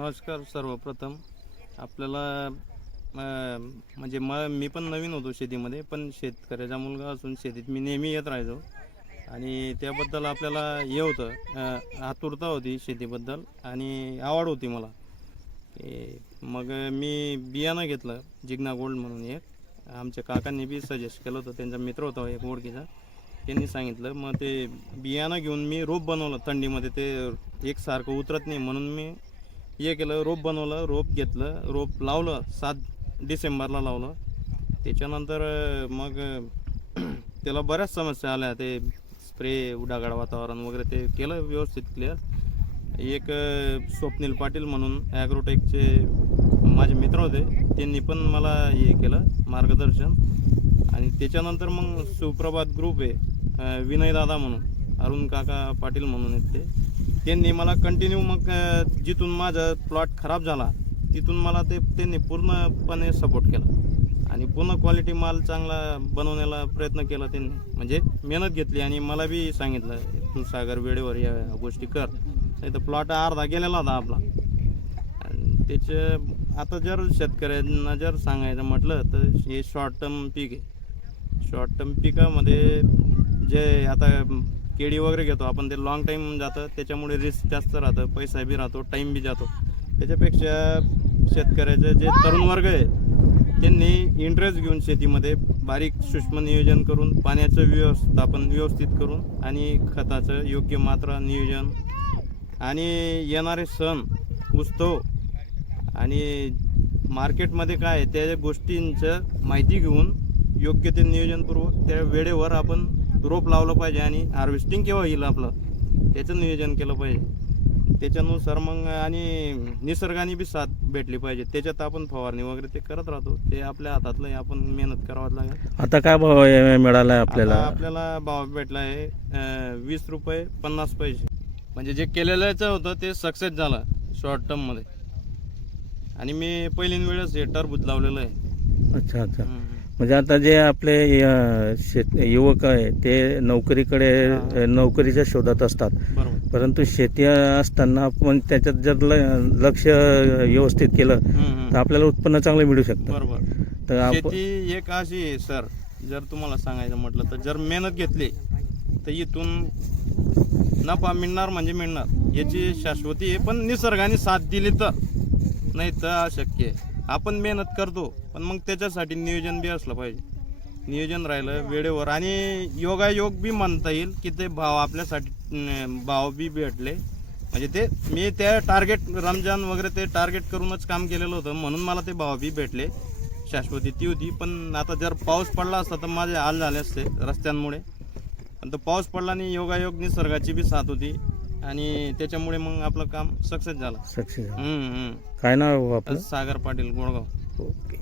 नमस्कार. सर्वप्रथम आपल्याला म्हणजे मी पण नवीन होतो शेतीमध्ये, पण शेतकऱ्याचा मुलगा असून शेतीत मी नेहमी येत राहायचो आणि त्याबद्दल आपल्याला हे होतं, आतुरता होती शेतीबद्दल आणि आवड होती मला. मग मी बियाणं घेतलं जिग्ना गोल्ड म्हणून एक. आमच्या काकांनी बी सजेस्ट केलं होतं, त्यांचा मित्र होता एक ओळखीचा, त्यांनी सांगितलं. मग ते बियाणं घेऊन मी रोप बनवलं. थंडीमध्ये ते एकसारखं उतरत नाही म्हणून मी हे केलं, रोप बनवलं, रोप घेतलं, रोप लावलं. 7 डिसेंबरला लावलं. त्याच्यानंतर मग त्याला बऱ्याच समस्या आल्या. ते स्प्रे, उडागाड वातावरण वगैरे ते केलं व्यवस्थित क्लिअर. एक स्वप्नील पाटील म्हणून ॲग्रोटेकचे माझे मित्र होते, त्यांनी पण मला हे केलं मार्गदर्शन. आणि त्याच्यानंतर मग सुप्रभात ग्रुप आहे, विनय दादा म्हणून, अरुण काका पाटील म्हणून आहेत ते, त्यांनी मला कंटिन्यू मग जिथून माझा प्लॉट खराब झाला तिथून मला त्यांनी पूर्णपणे सपोर्ट केला आणि पूर्ण क्वालिटी माल चांगला बनवण्याला प्रयत्न केला त्यांनी. म्हणजे मेहनत घेतली आणि मला बी सांगितलं, तू सागर वेळेवर या गोष्टी कर, नाही तर प्लॉट अर्धा गेलेला होता आपला. आणि आता जर शेतकऱ्यांना जर सांगायचं म्हटलं तर हे शॉर्ट टर्म पीक आहे. शॉर्ट टर्म पिकामध्ये जे आता केळी वगैरे घेतो आपण, ते लॉंग टाईम जातं, त्याच्यामुळे रिस्क जास्त राहतं, पैसा बी राहतो, टाईम बी जातो. त्याच्यापेक्षा शेतकऱ्याचे जे तरुण वर्ग आहे त्यांनी इंटरेस्ट घेऊन शेतीमध्ये बारीक सूक्ष्म नियोजन करून, पाण्याचं व्यवस्थापन व्यवस्थित करून आणि खताचं योग्य मात्रा नियोजन आणि येणारे सण उत्सव आणि मार्केटमध्ये काय आहे त्या गोष्टींचं माहिती घेऊन योग्य ते नियोजनपूर्वक त्या वेळेवर आपण रोप लावलं पाहिजे आणि हार्वेस्टिंग केव्हा येईल आपलं त्याचं नियोजन केलं पाहिजे. त्याच्यानुसार मग आणि निसर्गाने बी साथ भेटली पाहिजे. त्याच्यात आपण फवारणी वगैरे ते करत राहतो, ते आपल्या हातातलं आहे, आपण मेहनत करावं लागेल. आता काय भाव मिळाला आपल्याला भाव भेटला आहे 20 रुपये 50 पैसे. म्हणजे जे केलेलं होतं ते सक्सेस झालं शॉर्ट टर्ममध्ये. आणि मी पहिलीन वेळेस हे टरबूज लावलेलं आहे. अच्छा अच्छा. म्हणजे आता जे आपले युवक आहे ते नोकरीच्या शोधात असतात, परंतु शेती असताना आपण त्याच्यात जर लक्ष व्यवस्थित केलं तर आपल्याला उत्पन्न चांगलं मिळू शकतं. बरोबर. तर शेती एक अशी आहे सर, जर तुम्हाला सांगायचं म्हटलं तर जर मेहनत घेतली तर इथून नफा मिळणार म्हणजे मिळणार, याची शाश्वती आहे. पण निसर्गाने साथ दिली तर, नाही तर अशक्य आहे. आपण मेहनत करतो पण मग त्याच्यासाठी नियोजन बी असलं पाहिजे. नियोजन राहिलं वेळेवर आणि योगायोग बी म्हणता येईल की ते भाव आपल्यासाठी भाव बी भेटले. म्हणजे ते मी त्या टार्गेट रमजान वगैरे ते टार्गेट करूनच काम केलेलं होतं, म्हणून मला ते भाव बी भेटले. शाश्वती ती होती. पण आता जर पाऊस पडला असता तर माझे हाल झाले असते रस्त्यांमुळे. पण तो पाऊस पडला आणि योगायोग निसर्गाची बी साथ होती आणि त्याच्यामुळे मग आपलं काम सक्सेस झालं. काय नाव आपलं? सागर पाटील, गोळगाव. ओके.